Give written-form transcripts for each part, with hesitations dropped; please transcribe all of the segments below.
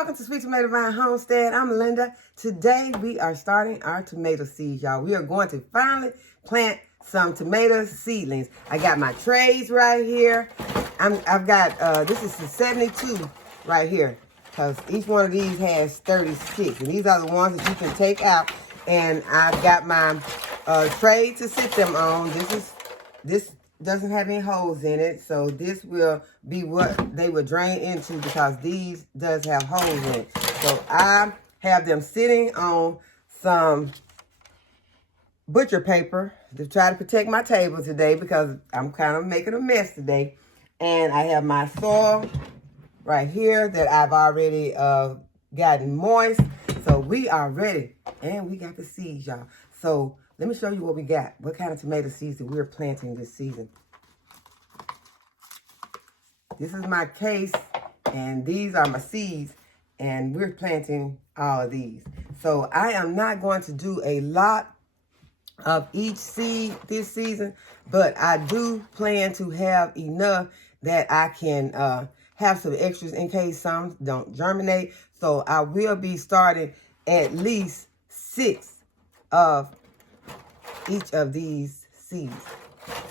welcome to Sweet Tomato Vine Homestead. I'm Linda. Today we are starting our tomato seeds, y'all. We are going to finally plant some tomato seedlings. I got my trays right here. I've got, this is the 72 right here, because each one of these has 36. And these are the ones that you can take out. And I've got my tray to sit them on. This doesn't have any holes in it, so this will be what they will drain into, because these does have holes in it. So I have them sitting on some butcher paper to try to protect my table today, because I'm kind of making a mess today. And I have my soil right here that I've already gotten moist. So we are ready, and we got the seeds, y'all. So let me show you what we got. What kind of tomato seeds that we're planting this season. This is my case, and these are my seeds, and we're planting all of these. So I am not going to do a lot of each seed this season, but I do plan to have enough that I can have some extras in case some don't germinate. So I will be starting at least 6 of each of these seeds.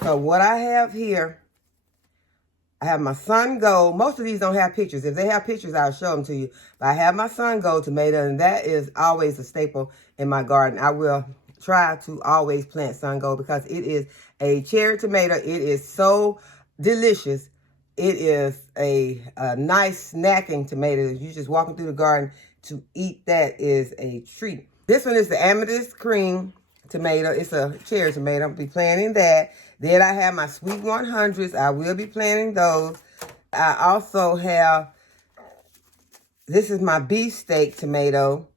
So what I have here, I have my Sun Gold. Most of these don't have pictures. If they have pictures, I'll show them to you. But I have my Sun Gold tomato, and that is always a staple in my garden. I will try to always plant Sun Gold because it is a cherry tomato. It is so delicious. It is a nice snacking tomato. If you're just walking through the garden, to eat that is a treat. This one is the Amethyst Cream tomato. It's a cherry tomato. I'll be planting that. Then I have my Sweet 100s. I will be planting those. I also have, this is my beefsteak tomato.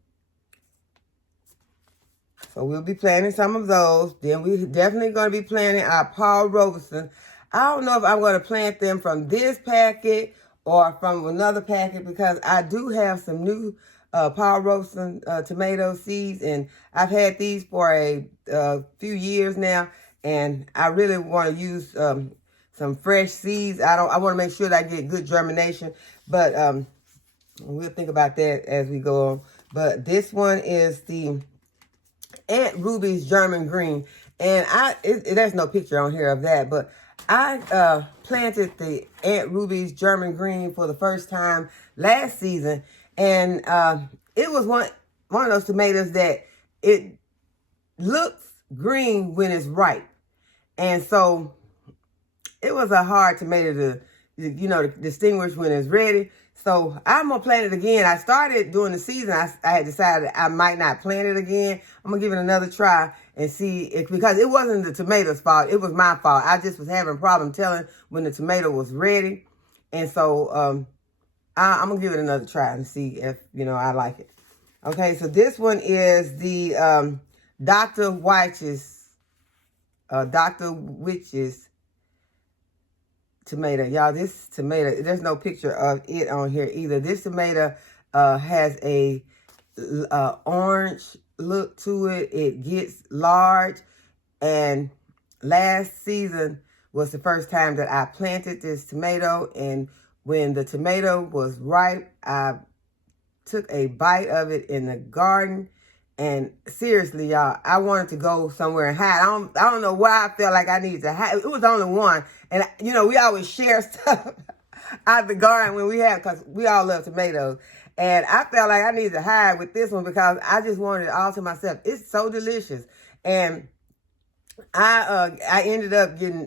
So we'll be planting some of those. Then we're definitely going to be planting our Paul Robeson. I don't know if I'm going to plant them from this packet or from another packet, because I do have some new Paul Robeson tomato seeds, and I've had these for a few years now, and I really want to use some fresh seeds. I want to make sure that I get good germination, but we'll think about that as we go on. But this one is the Aunt Ruby's German Green, and there's no picture on here of that, but I planted the Aunt Ruby's German Green for the first time last season, and it was one of those tomatoes that it looks green when it's ripe, and so it was a hard tomato to distinguish when it's ready. So I'm going to plant it again. I started during the season. I had decided I might not plant it again. I'm going to give it another try and see if, because it wasn't the tomato's fault. It was my fault. I just was having a problem telling when the tomato was ready. And so I'm going to give it another try and see if, I like it. Okay, so this one is the Dr. Witch's tomato. Y'all, this tomato, there's no picture of it on here either. This tomato has a orange look to it. It gets large, and last season was the first time that I planted this tomato, and when the tomato was ripe, I took a bite of it in the garden. And seriously, y'all, I wanted to go somewhere and hide. I don't know why I felt like I needed to hide. It was the only one. And, we always share stuff out of the garden when we have, because we all love tomatoes. And I felt like I needed to hide with this one because I just wanted it all to myself. It's so delicious. And I ended up getting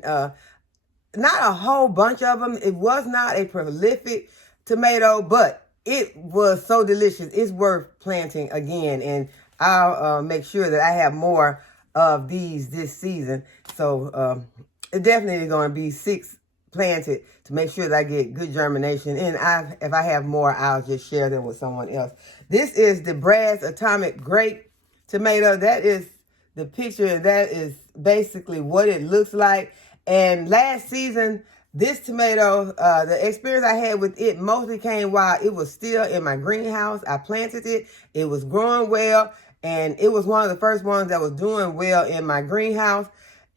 not a whole bunch of them. It was not a prolific tomato, but it was so delicious. It's worth planting again. And I'll make sure that I have more of these this season. So it's definitely going to be 6 planted to make sure that I get good germination. And if I have more, I'll just share them with someone else. This is the Brad's Atomic Grape tomato. That is the picture, and that is basically what it looks like. And last season, this tomato, the experience I had with it mostly came while it was still in my greenhouse. I planted it. It was growing well, and it was one of the first ones that was doing well in my greenhouse.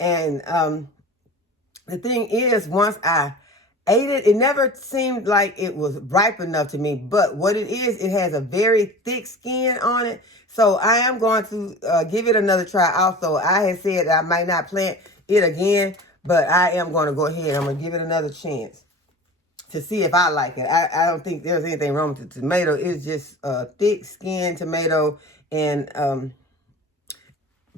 And the thing is, once I ate it. It never seemed like it was ripe enough to me. But what it is, it has a very thick skin on it. So I am going to give it another try also. I had said that I might not plant it again, but I am going to go ahead. I'm going to give it another chance to see if I like it. I don't think there's anything wrong with the tomato. It's just a thick skinned tomato, and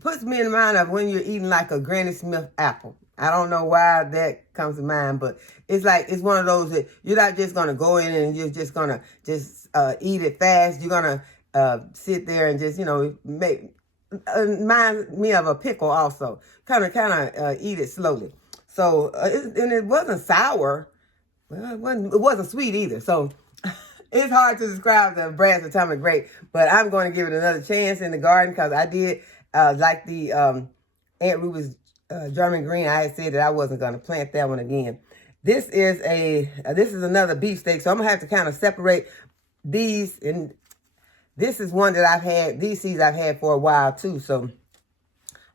puts me in the mind of when you're eating like a Granny Smith apple. I don't know why that comes to mind, but it's like, it's one of those that you're not just going to go in and you're just going to eat it fast. You're going to sit there and just, make, reminds me of a pickle also. Kind of eat it slowly. So, and it wasn't sour. Well, it wasn't sweet either. So it's hard to describe the Brad's Atomic Grape, but I'm going to give it another chance in the garden because I did like the Aunt Ruby's German green. I had said that I wasn't going to plant that one again. This is another beefsteak, so I'm gonna have to kind of separate these. And this is one that I've had. These seeds I've had for a while too. So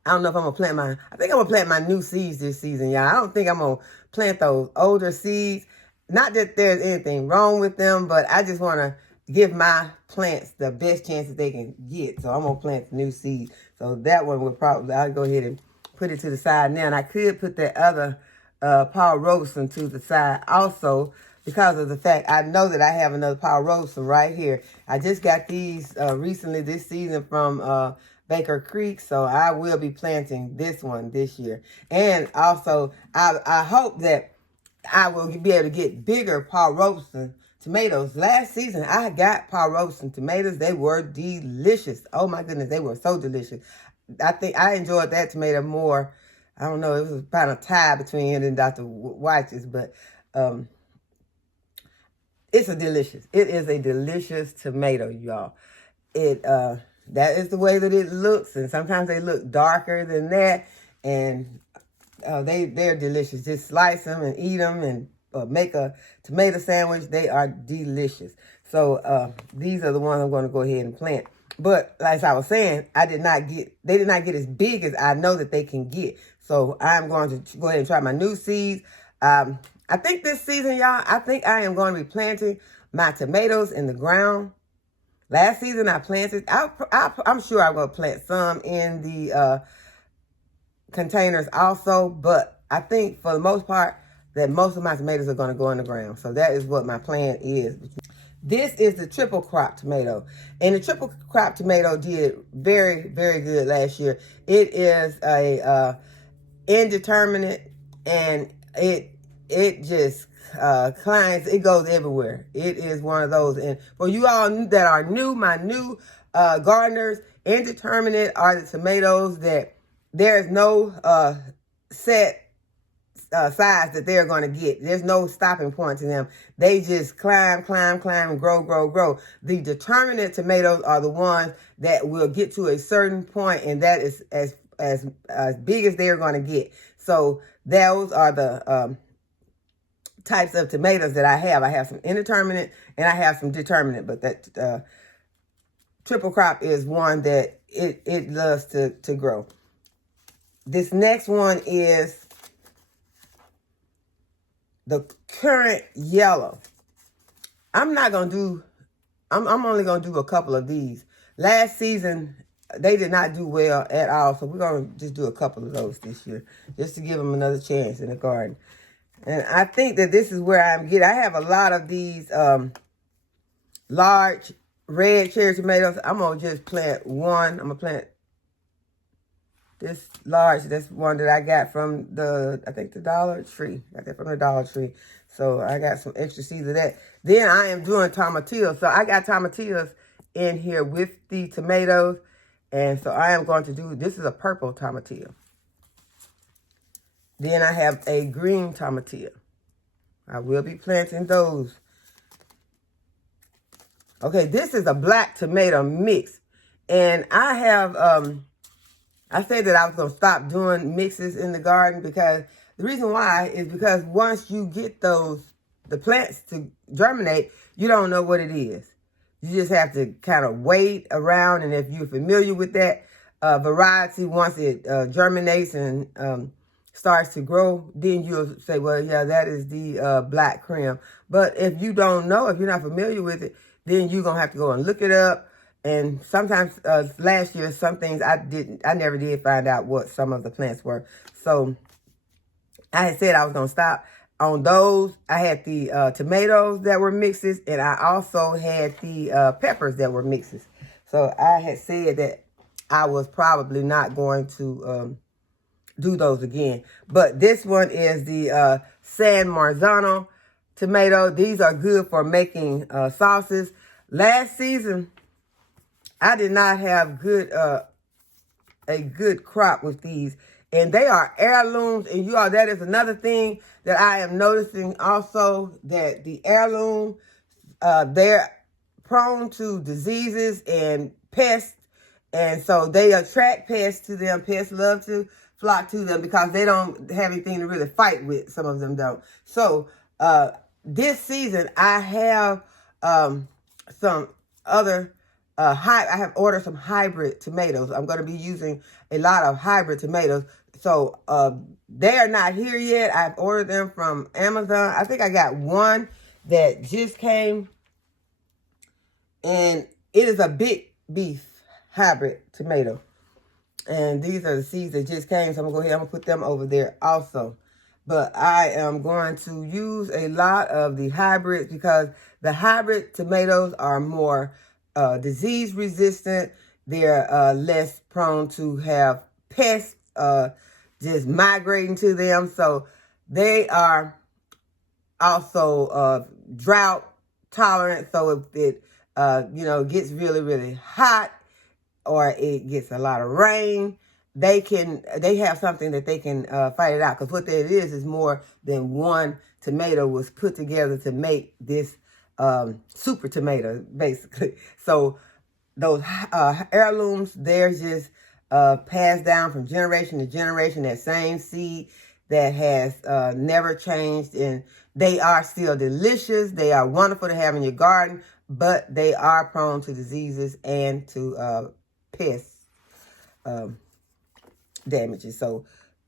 I don't know if I'm gonna plant my. I think I'm gonna plant my new seeds this season, y'all. I don't think I'm gonna plant those older seeds. Not that there's anything wrong with them, but I just want to give my plants the best chance that they can get. So I'm gonna plant the new seed. So that one would probably, I'll go ahead and put it to the side now. And I could put that other Paul Robeson to the side also, because of the fact I know that I have another Paul Robeson right here. I just got these recently this season from Baker Creek, so I will be planting this one this year. And also, I hope that I will be able to get bigger Paul Robeson tomatoes. Last season, I got Paul Robeson tomatoes. They were delicious. Oh my goodness, they were so delicious. I think I enjoyed that tomato more. I don't know, it was kind of tie between it and Dr. White's, but it is a delicious tomato, y'all. That is the way that it looks, and sometimes they look darker than that, and they're delicious. Just slice them and eat them and make a tomato sandwich. They are delicious. So these are the ones I'm going to go ahead and plant. But as I was saying, they did not get as big as I know that they can get. So I'm going to go ahead and try my new seeds. I think this season, y'all, I am going to be planting my tomatoes in the ground. Last season I planted, I'm sure I'm going to plant some in the containers also, but I think for the most part that most of my tomatoes are going to go in the ground. So that is what my plan is. This is the triple crop tomato. And the triple crop tomato did very, very good last year. It is a indeterminate, and it just climbs. It goes everywhere. It is one of those. And for you all that are new, my new gardeners, indeterminate are the tomatoes that there's no set size that they're going to get. There's no stopping point to them. They just climb, and grow. The determinate tomatoes are the ones that will get to a certain point, and that is as big as they're going to get. So those are the types of tomatoes that I have. I have some indeterminate and I have some determinate, but that triple crop is one that it loves to grow. This next one is the currant yellow. I'm only going to do a couple of these. Last season, they did not do well at all, so we're going to just do a couple of those this year, just to give them another chance in the garden. And I think that this is where I'm getting. I have a lot of these large red cherry tomatoes. I'm going to just plant one. I'm going to plant this large. That's one that I got from the Dollar Tree. Got that from the Dollar Tree. So I got some extra seeds of that. Then I am doing tomatillos. So I got tomatillos in here with the tomatoes. And so I am going to do, this is a purple tomatillo. Then I have a green tomatillo. I will be planting those. Okay, this is a black tomato mix. And I have, I said that I was going to stop doing mixes in the garden because the reason why is because once you get the plants to germinate, you don't know what it is. You just have to kind of wait around. And if you're familiar with that variety, once it germinates and starts to grow, then you'll say, well, yeah, that is the black creme. But if you don't know, if you're not familiar with it, then you're going to have to go and look it up. And sometimes last year, some things I never did find out what some of the plants were. So I had said I was going to stop on those. I had the tomatoes that were mixes, and I also had the peppers that were mixes. So I had said that I was probably not going to do those again. But this one is the San Marzano tomato. These are good for making sauces. Last season, I did not have a good crop with these. And they are heirlooms. And you all, that is another thing that I am noticing also, that the heirloom, they're prone to diseases and pests. And so they attract pests to them. Pests love to flock to them because they don't have anything to really fight with. Some of them don't. So this season, I have some other I have ordered some hybrid tomatoes. I'm going to be using a lot of hybrid tomatoes. So they are not here yet. I've ordered them from Amazon. I think I got one that just came, and it is a big beef hybrid tomato. And these are the seeds that just came, so I'm going to go ahead, I'm going to put them over there also. But I am going to use a lot of the hybrids because the hybrid tomatoes are more disease resistant. They're less prone to have pests just migrating to them. So they are also drought tolerant. So if it gets really, really hot, or it gets a lot of rain, they have something that they can fight it out. Because what that is more than one tomato was put together to make this super tomato, basically. So those heirlooms, they're just passed down from generation to generation, that same seed that has never changed. And they are still delicious. They are wonderful to have in your garden, but they are prone to diseases and to pest damages. So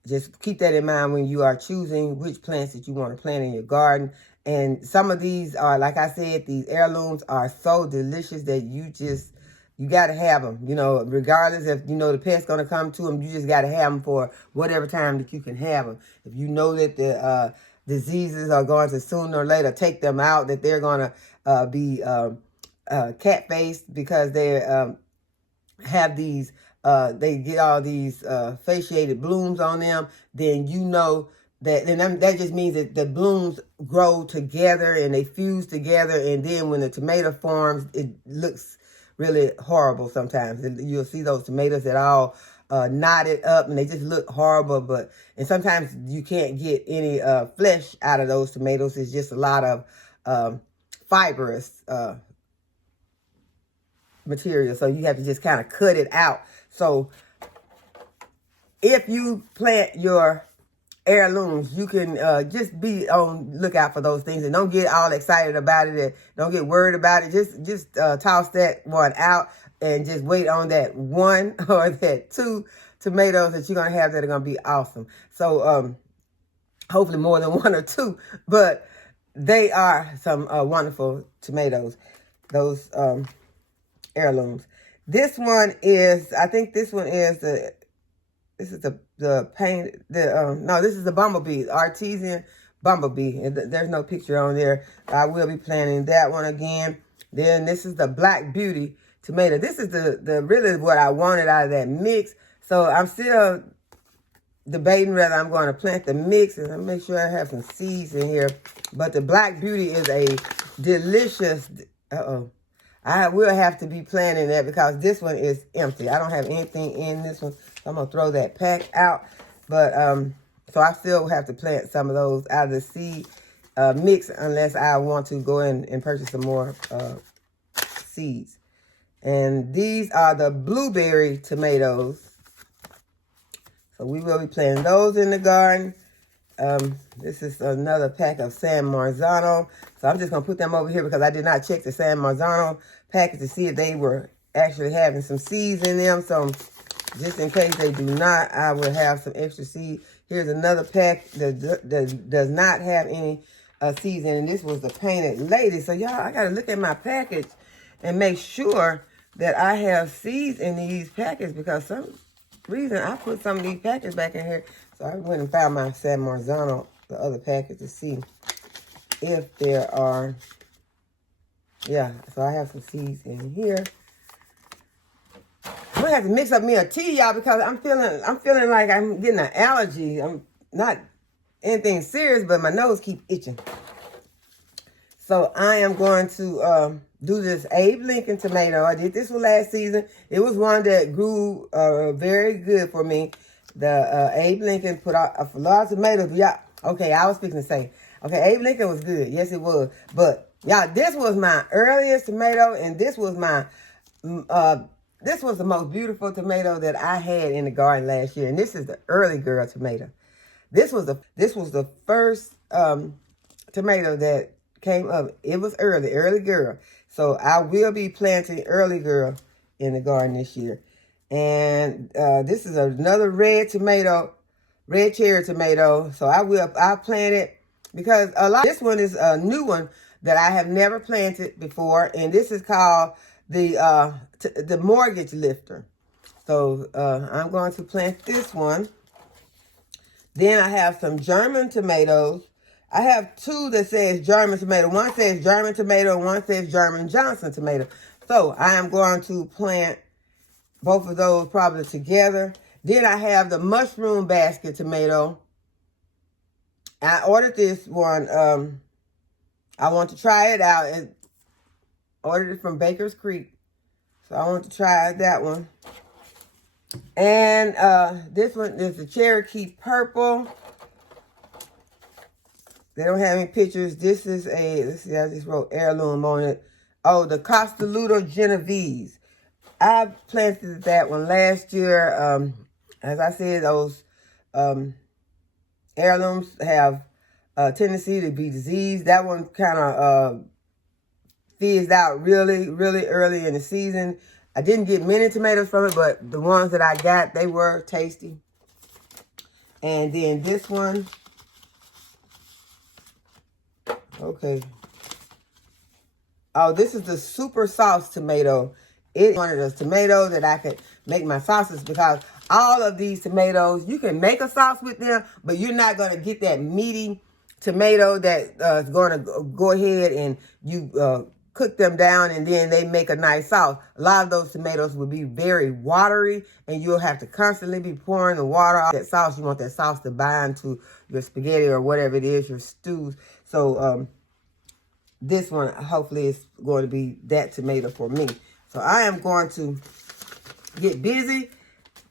just keep that in mind when you are choosing which plants that you want to plant in your garden. And some of these are, like I said, these heirlooms are so delicious that you got to have them, regardless if, the pest's going to come to them. You just got to have them for whatever time that you can have them. If you know that the diseases are going to sooner or later take them out, that they're going to be cat-faced because they have these, they get all these fasciated blooms on them, then you know that just means that the blooms grow together and they fuse together. And then when the tomato forms, it looks really horrible sometimes. You'll see those tomatoes that all knotted up and they just look horrible. And sometimes you can't get any flesh out of those tomatoes. It's just a lot of fibrous material. So you have to just kind of cut it out. So if you plant your heirlooms, you can just be on lookout for those things and don't get all excited about it. And don't get worried about it. Just toss that one out and just wait on that one or that two tomatoes that you're going to have that are going to be awesome. So hopefully more than one or two, but they are some wonderful tomatoes, those heirlooms. This one is, I think this one is this is the paint, no, this is the bumblebee, artesian bumblebee. And there's no picture on there. I will be planting that one again. Then this is the Black Beauty tomato. This is the really what I wanted out of that mix. So I'm still debating whether I'm going to plant the mix, and I'll make sure I have some seeds in here. But the Black Beauty is a delicious, I will have to be planting that because this one is empty. I don't have anything in this one. So I'm going to throw that pack out. But, so I still have to plant some of those out of the seed mix unless I want to go in and purchase some more seeds. And these are the blueberry tomatoes. So we will be planting those in the garden. This is another pack of San Marzano. So I'm just going to put them over here because I did not check the San Marzano package to see if they were actually having some seeds in them. So just in case they do not, I will have some extra seed Here's another pack that does not have any seeds in it. And this was the Painted Lady. So y'all, I got to look at my package and make sure that I have seeds in these packets, because some reason I put some of these packets back in here. So I went and found my San Marzano, the other package, to see if there are, yeah, so I have some seeds in here. I'm gonna have to mix up me a tea, y'all, because I'm feeling like I'm getting an allergy. I'm not anything serious, but my nose keep itching. So I am going to do this Abe Lincoln tomato. I did this one last season. It was one that grew very good for me. The Abe Lincoln put out a lot of tomatoes. Yeah, okay, I was fixing to say, okay, Abe Lincoln was good. Yes, it was. But y'all, this was my earliest tomato, and this was my this was the most beautiful tomato that I had in the garden last year. And this is the early girl tomato. This was the first tomato that came up. It was early girl. So I will be planting early girl in the garden this year. And this is another red cherry tomato. So I'll plant it, because this one is a new one that I have never planted before. And this is called the mortgage lifter. So I'm going to plant this one. Then I have some German tomatoes. I have two that says German tomato. One says German tomato and one says German Johnson tomato. So I am going to plant both of those probably together. Then I have the mushroom basket tomato. I ordered this one. I want to try it out. And ordered it from Baker's Creek. So I want to try that one. And this one is the Cherokee Purple. They don't have any pictures. This is let's see, I just wrote heirloom on it. Oh, the Costoluto Genovese. I planted that one last year. As I said, those heirlooms have a tendency to be diseased. That one kind of fizzed out really, really early in the season. I didn't get many tomatoes from it, but the ones that I got, they were tasty. And then this one. Okay. Oh, this is the super sauce tomato. It's one of those tomatoes that I could make my sauces, because all of these tomatoes, you can make a sauce with them, but you're not going to get that meaty tomato that is going to go ahead and you cook them down and then they make a nice sauce. A lot of those tomatoes will be very watery, and you'll have to constantly be pouring the water off that sauce. You want that sauce to bind to your spaghetti or whatever it is, your stews. So this one hopefully is going to be that tomato for me. So I am going to get busy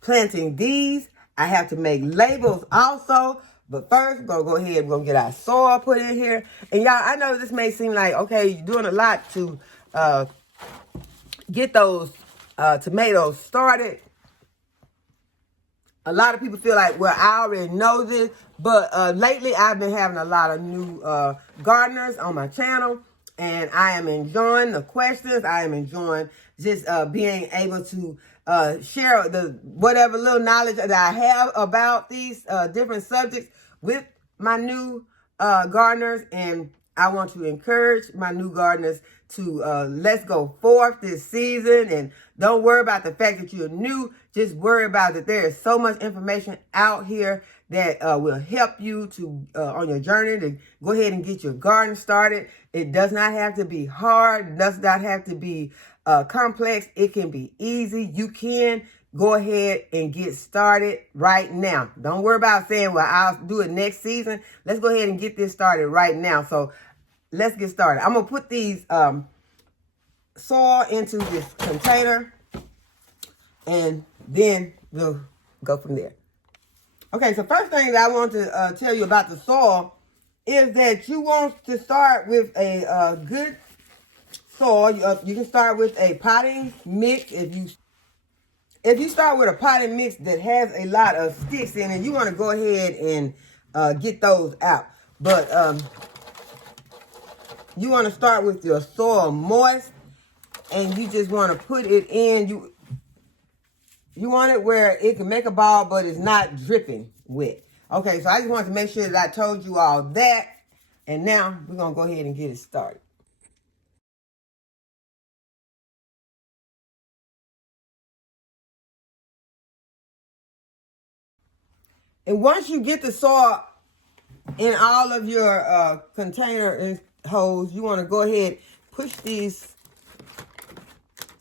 planting these. I have to make labels also. But first, we're going to go ahead and we're going to get our soil put in here. And y'all, I know this may seem like, okay, you're doing a lot to get those tomatoes started. A lot of people feel like, well, I already know this. But lately, I've been having a lot of new gardeners on my channel. And I am enjoying the questions. I am enjoying just being able to share the whatever little knowledge that I have about these different subjects with my new gardeners. And I want to encourage my new gardeners to let's go forth this season, and don't worry about the fact that you're new. Just worry about that there is so much information out here that will help you to on your journey to go ahead and get your garden started. It does not have to be hard. It does not have to be complex. It can be easy. You can go ahead and get started right now. Don't worry about saying, well, I'll do it next season. Let's go ahead and get this started right now. So let's get started. I'm going to put these soil into this container, and then we'll go from there. Okay, so first thing that I want to tell you about the soil is that you want to start with a good soil. You can start with a potting mix. If you start with a potting mix that has a lot of sticks in it, you want to go ahead and get those out. But you want to start with your soil moist, and you just want to put it in. You want it where it can make a ball, but it's not dripping wet. Okay, so I just wanted to make sure that I told you all that. And now we're going to go ahead and get it started. And once you get the soil in all of your container and holes, you want to go ahead, push these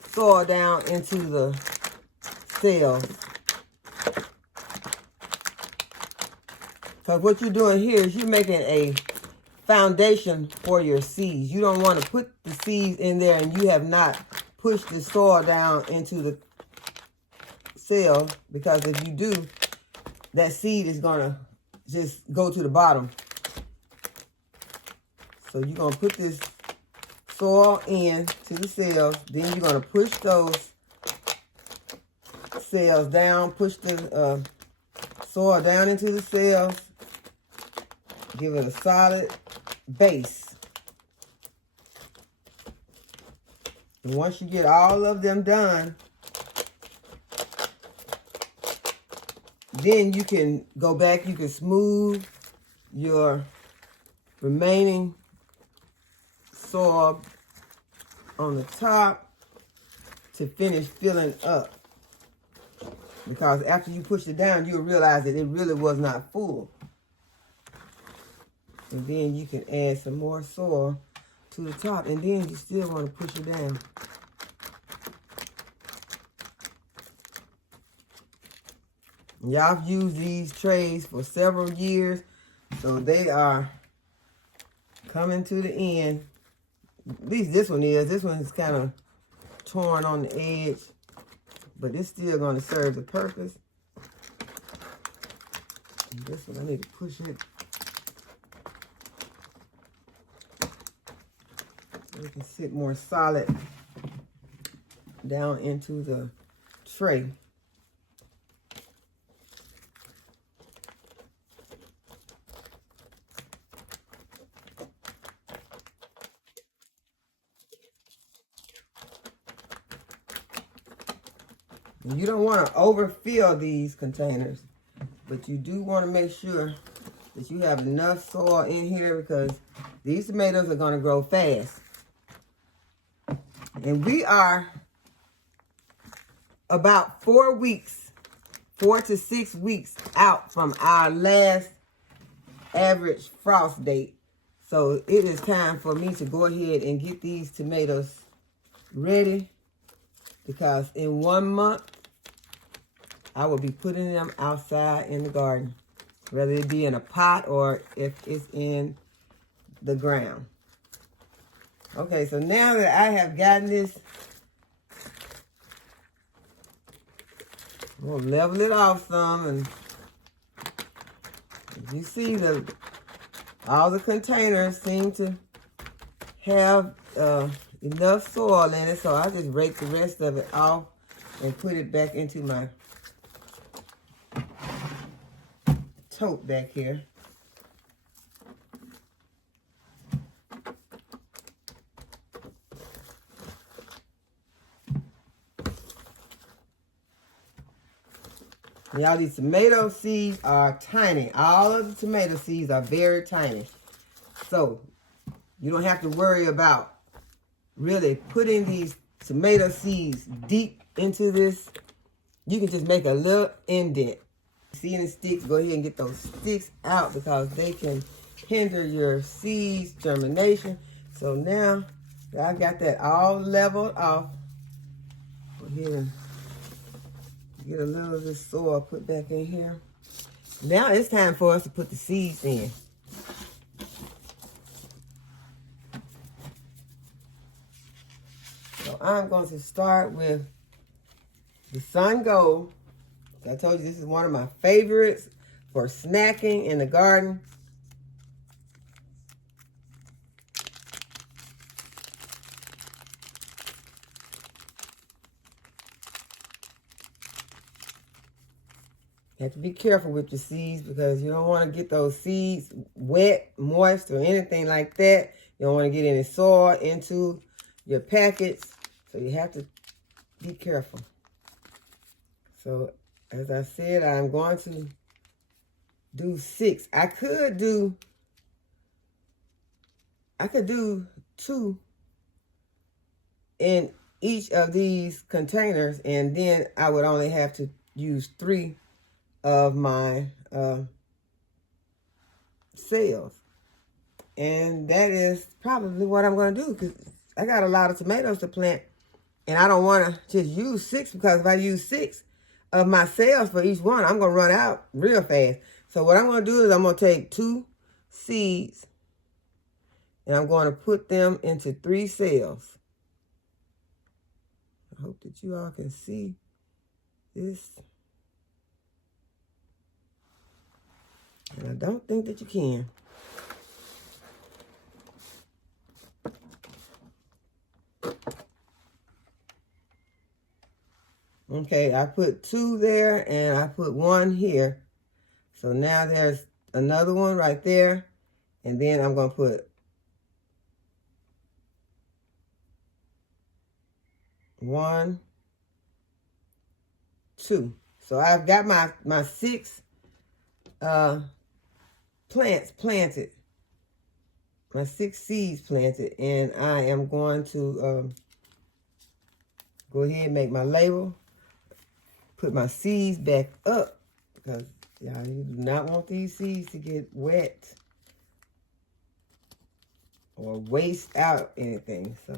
soil down into the cells. Because what you're doing here is you're making a foundation for your seeds. You don't want to put the seeds in there and you have not pushed the soil down into the cell, because if you do, that seed is going to just go to the bottom. So you're going to put this soil in to the cells. Then you're going to push those cells down. Push the soil down into the cells. Give it a solid base. And once you get all of them done, then you can go back. You can smooth your remaining soil on the top to finish filling up. Because after you push it down, you'll realize that it really was not full. And then you can add some more soil to the top. And then you still want to push it down. Y'all have used these trays for several years. So they are coming to the end. At least this one is. This one is kind of torn on the edge. But it's still going to serve the purpose. And this one, I need to push it so it can sit more solid down into the tray. You don't want to overfill these containers, but you do want to make sure that you have enough soil in here, because these tomatoes are going to grow fast. And we are about 4 to 6 weeks out from our last average frost date. So it is time for me to go ahead and get these tomatoes ready, because in 1 month, I will be putting them outside in the garden, whether it be in a pot or if it's in the ground. Okay, so now that I have gotten this, we'll level it off some, and you see all the containers seem to have enough soil in it, so I just rake the rest of it off and put it back into my tote back here. Y'all, these tomato seeds are tiny. All of the tomato seeds are very tiny. So you don't have to worry about really putting these tomato seeds deep into this. You can just make a little indent. Seeding sticks, go ahead and get those sticks out, because they can hinder your seeds germination. So now that I've got that all leveled off, go ahead and get a little of this soil put back in here. Now it's time for us to put the seeds in. So I'm going to start with the Sun Gold. I told you this is one of my favorites for snacking in the garden. You have to be careful with your seeds, because you don't want to get those seeds wet, moist, or anything like that. You don't want to get any soil into your packets, so you have to be careful. So, as I said, I'm going to do 6. I could do 2 in each of these containers, and then I would only have to use 3 of my cells. And that is probably what I'm going to do, because I got a lot of tomatoes to plant, and I don't want to just use 6, because if I use 6 of my cells for each one, I'm going to run out real fast. So what I'm going to do is I'm going to take 2 seeds, and I'm going to put them into 3 cells. I hope that you all can see this. And I don't think that you can. Okay, I put 2 there, and I put 1 here. So now there's another one right there. And then I'm going to put 1, 2. So I've got my 6 plants planted. My 6 seeds planted. And I am going to go ahead and make my label. Put my seeds back up, because y'all, you do not want these seeds to get wet or waste out anything. So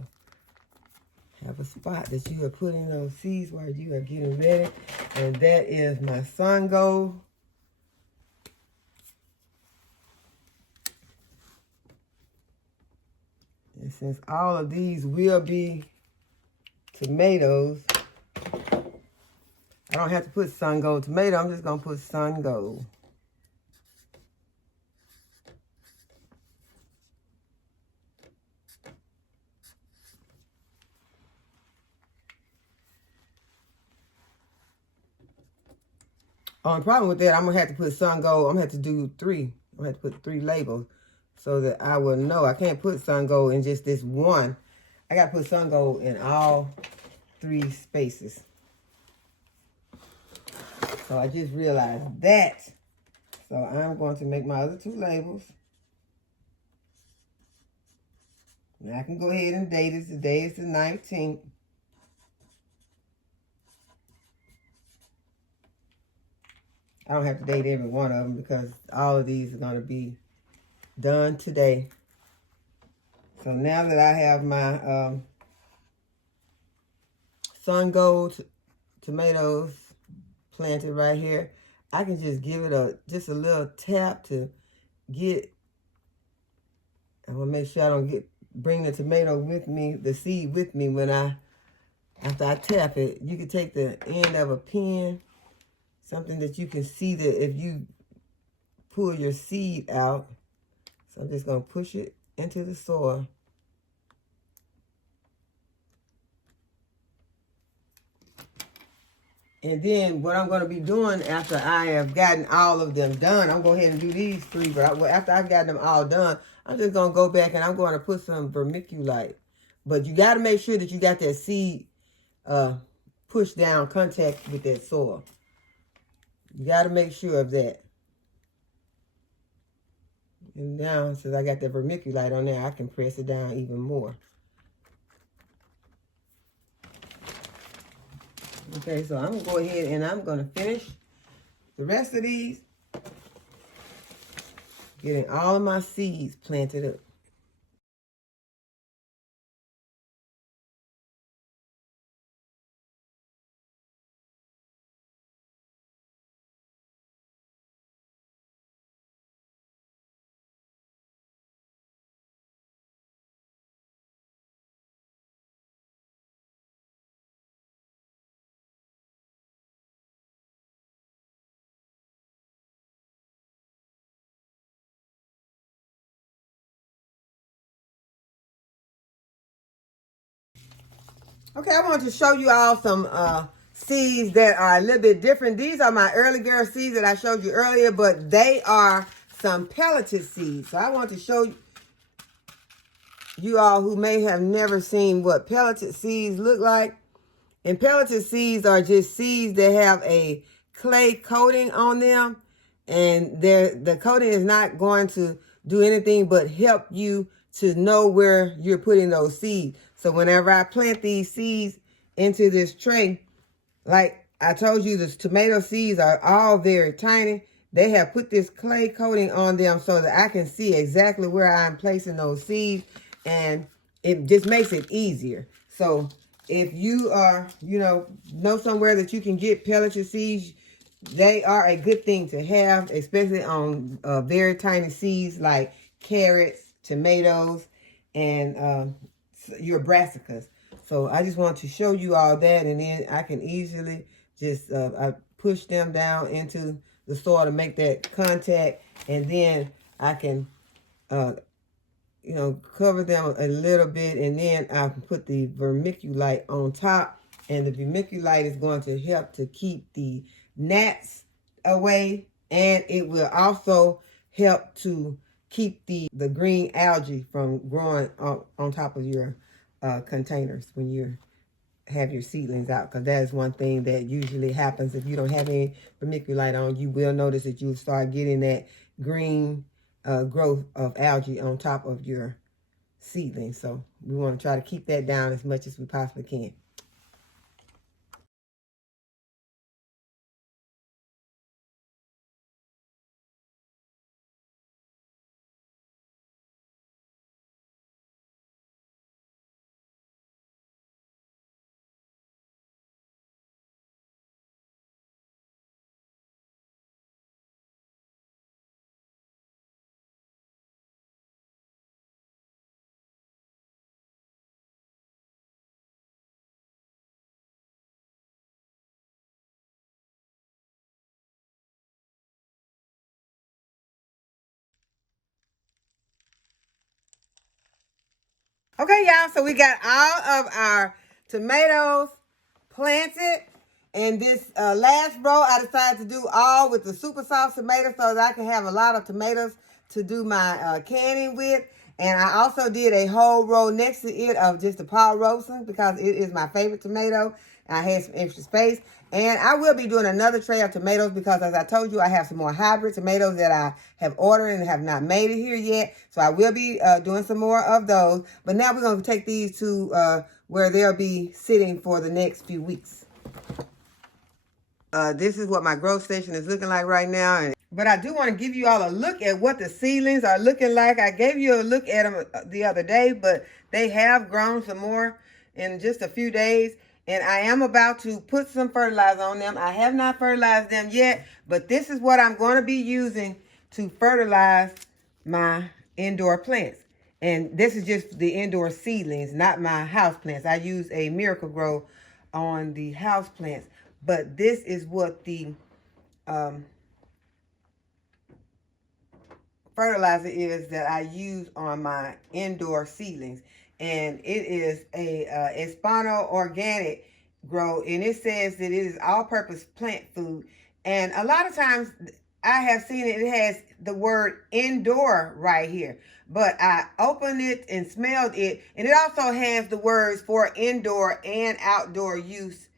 have a spot that you are putting those seeds while you are getting ready. And that is my sun gold. And since all of these will be tomatoes, I don't have to put sun gold tomato. I'm just going to put sun gold. Only problem with that, I'm going to have to put sun gold. I'm going to have to do 3. I'm going to have to put 3 labels so that I will know. I can't put sun gold in just this one. I got to put sun gold in all 3 spaces. So I just realized that. So I'm going to make my other 2 labels. Now I can go ahead and date it. Today is the 19th. I don't have to date every one of them, because all of these are going to be done today. So now that I have my sun gold tomatoes planted right here, I can just give it just a little tap to get. I want to make sure I don't bring the tomato with me, the seed with me after I tap it. You can take the end of a pen, something that you can see that if you pull your seed out. So I'm just going to push it into the soil. And then what I'm going to be doing after I have gotten all of them done, I'm going to go ahead and do these 3. But after I've gotten them all done, I'm just going to go back and I'm going to put some vermiculite. But you got to make sure that you got that seed pushed down, contact with that soil. You got to make sure of that. And now, since I got the vermiculite on there, I can press it down even more. Okay, so I'm going to go ahead and I'm going to finish the rest of these. Getting all of my seeds planted up. Okay, I want to show you all some seeds that are a little bit different. These are my early girl seeds that I showed you earlier, but they are some pelleted seeds. So I want to show you all who may have never seen what pelleted seeds look like. And pelleted seeds are just seeds that have a clay coating on them. And the coating is not going to do anything but help you to know where you're putting those seeds. So whenever I plant these seeds into this tray, like I told you, the tomato seeds are all very tiny. They have put this clay coating on them so that I can see exactly where I'm placing those seeds, and it just makes it easier. So if you are, know somewhere that you can get pelleted seeds, they are a good thing to have, especially on very tiny seeds like carrots, tomatoes, and your brassicas. So I just want to show you all that, and then I can easily just I push them down into the soil to make that contact, and then I can cover them a little bit, and then I can put the vermiculite on top, and the vermiculite is going to help to keep the gnats away, and it will also help to keep the green algae from growing on top of your containers when you have your seedlings out, because that is one thing that usually happens if you don't have any vermiculite on. You will notice that you start getting that green growth of algae on top of your seedlings. So we want to try to keep that down as much as we possibly can. Okay, y'all, so we got all of our tomatoes planted. And this last row, I decided to do all with the super soft tomatoes so that I can have a lot of tomatoes to do my canning with. And I also did a whole row next to it of just the Paul Robeson because it is my favorite tomato. I had some extra space. And I will be doing another tray of tomatoes because, as I told you, I have some more hybrid tomatoes that I have ordered and have not made it here yet. So I will be doing some more of those. But now we're going to take these to where they'll be sitting for the next few weeks. This is what my growth station is looking like right now. But I do want to give you all a look at what the seedlings are looking like. I gave you a look at them the other day, but they have grown some more in just a few days. And I am about to put some fertilizer on them. I have not fertilized them yet, but this is what I'm going to be using to fertilize my indoor plants. And this is just the indoor seedlings, not my house plants. I use a Miracle Grow on the house plants. But this is what the fertilizer is that I use on my indoor seedlings. And it is a Hispano Organic Grow. And it says that it is all-purpose plant food. And a lot of times I have seen it has the word indoor right here. But I opened it and smelled it. And it also has the words for indoor and outdoor use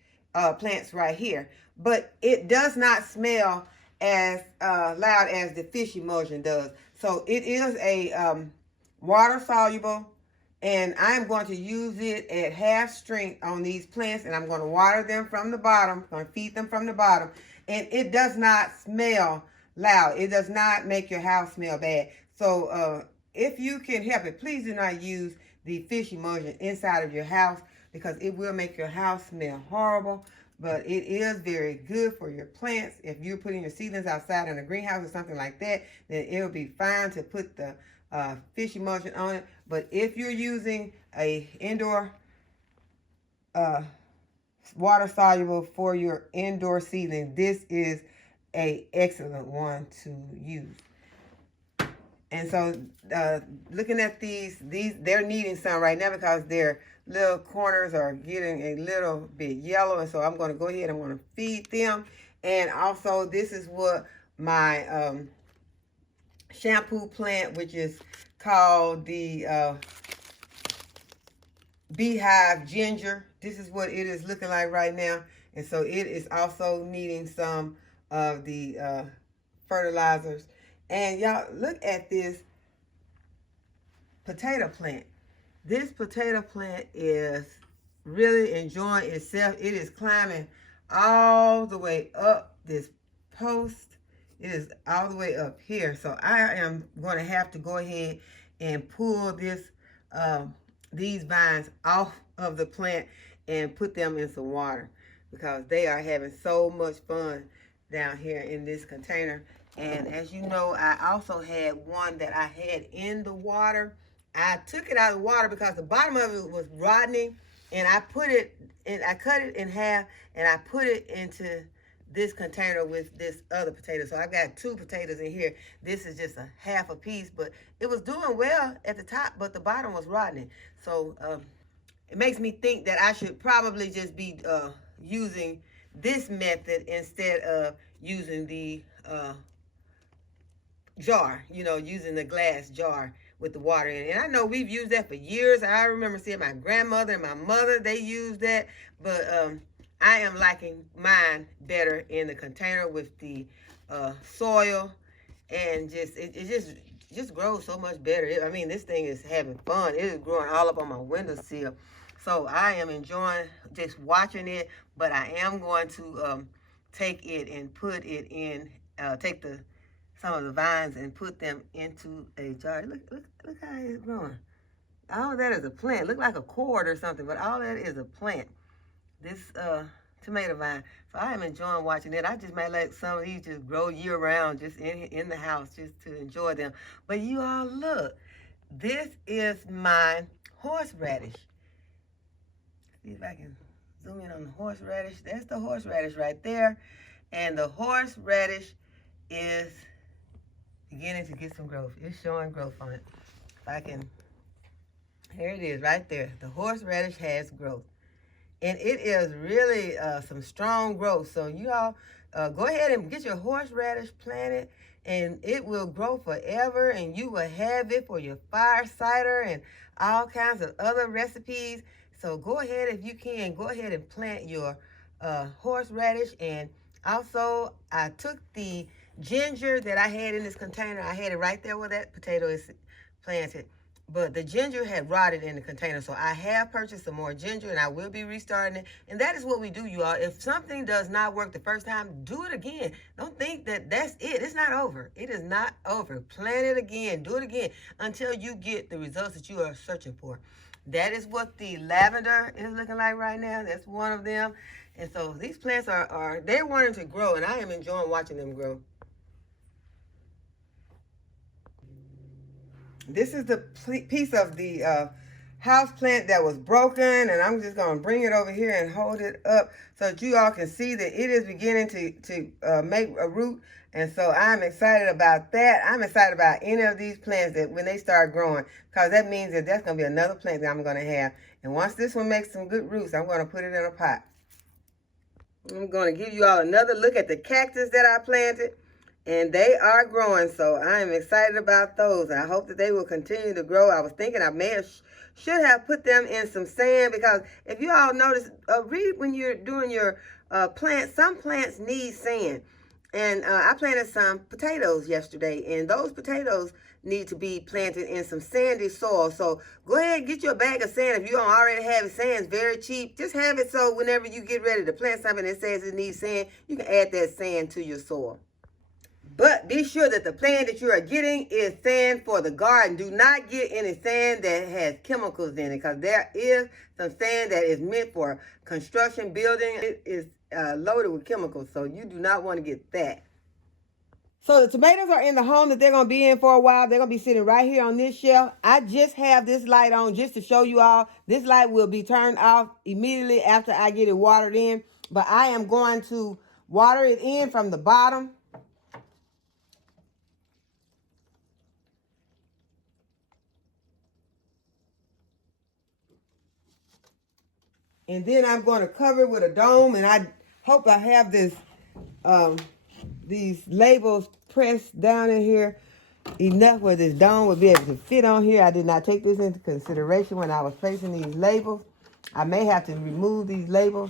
plants right here. But it does not smell as loud as the fish emulsion does. So it is a water soluble, and I'm going to use it at half strength on these plants, and I'm going to water them from the bottom, going to feed them from the bottom, and it does not smell loud. It does not make your house smell bad. So if you can help it, please do not use the fish emulsion inside of your house because it will make your house smell horrible. But it is very good for your plants. If you're putting your seedlings outside in a greenhouse or something like that, then it'll be fine to put the fish emulsion on it. But if you're using a indoor water soluble for your indoor seedling, this is an excellent one to use. And so looking at these they're needing some right now because their little corners are getting a little bit yellow. And so I'm going to go ahead and I'm going to feed them. And also this is what my shampoo plant, which is called the Beehive Ginger. This is what it is looking like right now. And so it is also needing some of the fertilizers. And y'all, look at this potato plant. This potato plant is really enjoying itself. It is climbing all the way up this post. It is all the way up here. So I am going to have to go ahead and pull these vines off of the plant and put them in some water, because they are having so much fun down here in this container. And as you know, I also had one that I had in the water. I took it out of the water because the bottom of it was rotting, and I cut it in half, and I put it into this container with this other potato. So I've got 2 potatoes in here. This is just a half a piece, but it was doing well at the top, but the bottom was rotting. So it makes me think that I should probably just be using this method instead of using the jar, using the glass jar with the water in it. And I know we've used that for years. I remember seeing my grandmother and my mother, they used that, but I am liking mine better in the container with the soil, and it just grows so much better. I mean, this thing is having fun. It is growing all up on my windowsill. So I am enjoying just watching it, but I am going to take it and put it in, take some of the vines and put them into a jar. Look how it's growing. All of that is a plant. Look like a cord or something, but all that is a plant. This tomato vine. So I am enjoying watching it. I just might let some of these just grow year round, just in the house, just to enjoy them. But you all look, this is my horseradish. See if I can zoom in on the horseradish. That's the horseradish right there. And the horseradish is beginning to get some growth. It's showing growth on it. If I can, here it is right there. The horseradish has growth. And it is really some strong growth. So you all go ahead and get your horseradish planted, and it will grow forever, and you will have it for your fire cider and all kinds of other recipes. So go ahead, if you can, go ahead and plant your horseradish. And also, I took the ginger that I had in this container. I had it right there where that potato is planted. But the ginger had rotted in the container, so I have purchased some more ginger, and I will be restarting it. And that is what we do, you all. If something does not work the first time, do it again. Don't think that that's it. It's not over. It is not over. Plant it again. Do it again until you get the results that you are searching for. That is what the lavender is looking like right now. That's one of them. And so these plants they're wanting to grow, and I am enjoying watching them grow. This is the piece of the house plant that was broken, and I'm just going to bring it over here and hold it up so that you all can see that it is beginning to make a root. And so I'm excited about that. I'm excited about any of these plants that when they start growing, because that means that that's going to be another plant that I'm going to have. And once this one makes some good roots, I'm going to put it in a pot. I'm going to give you all another look at the cactus that I planted. And they are growing, so I am excited about those. I hope that they will continue to grow. I was thinking I should have put them in some sand, because if you all notice, read when you're doing your plants, some plants need sand. And I planted some potatoes yesterday, and those potatoes need to be planted in some sandy soil. So go ahead and get you a bag of sand. If you don't already have it, sand is very cheap. Just have it so whenever you get ready to plant something that says it needs sand, you can add that sand to your soil. But be sure that the plant that you are getting is sand for the garden. Do not get any sand that has chemicals in it, because there is some sand that is meant for construction, building. It is loaded with chemicals, so you do not want to get that. So the tomatoes are in the home that they're going to be in for a while. They're going to be sitting right here on this shelf. I just have this light on just to show you all. This light will be turned off immediately after I get it watered in. But I am going to water it in from the bottom. And then I'm going to cover it with a dome, and I hope I have these labels pressed down in here enough where this dome will be able to fit on here. I did not take this into consideration when I was placing these labels. I may have to remove these labels.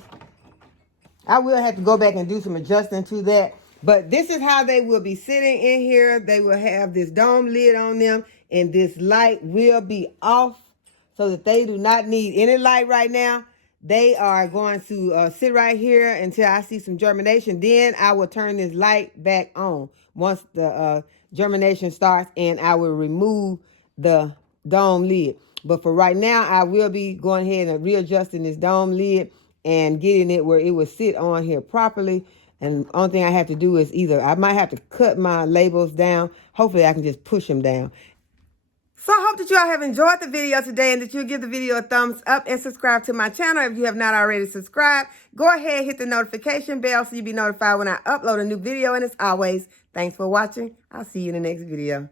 I will have to go back and do some adjusting to that. But this is how they will be sitting in here. They will have this dome lid on them, and this light will be off so that they do not need any light right now. They are going to sit right here until I see some germination. Then I will turn this light back on once the germination starts, and I will remove the dome lid. But for right now, I will be going ahead and readjusting this dome lid and getting it where it will sit on here properly. And the only thing I have to do is either I might have to cut my labels down. Hopefully I can just push them down. So I hope that you all have enjoyed the video today and that you'll give the video a thumbs up and subscribe to my channel. If you have not already subscribed, go ahead, hit the notification bell so you'll be notified when I upload a new video. And as always, thanks for watching. I'll see you in the next video.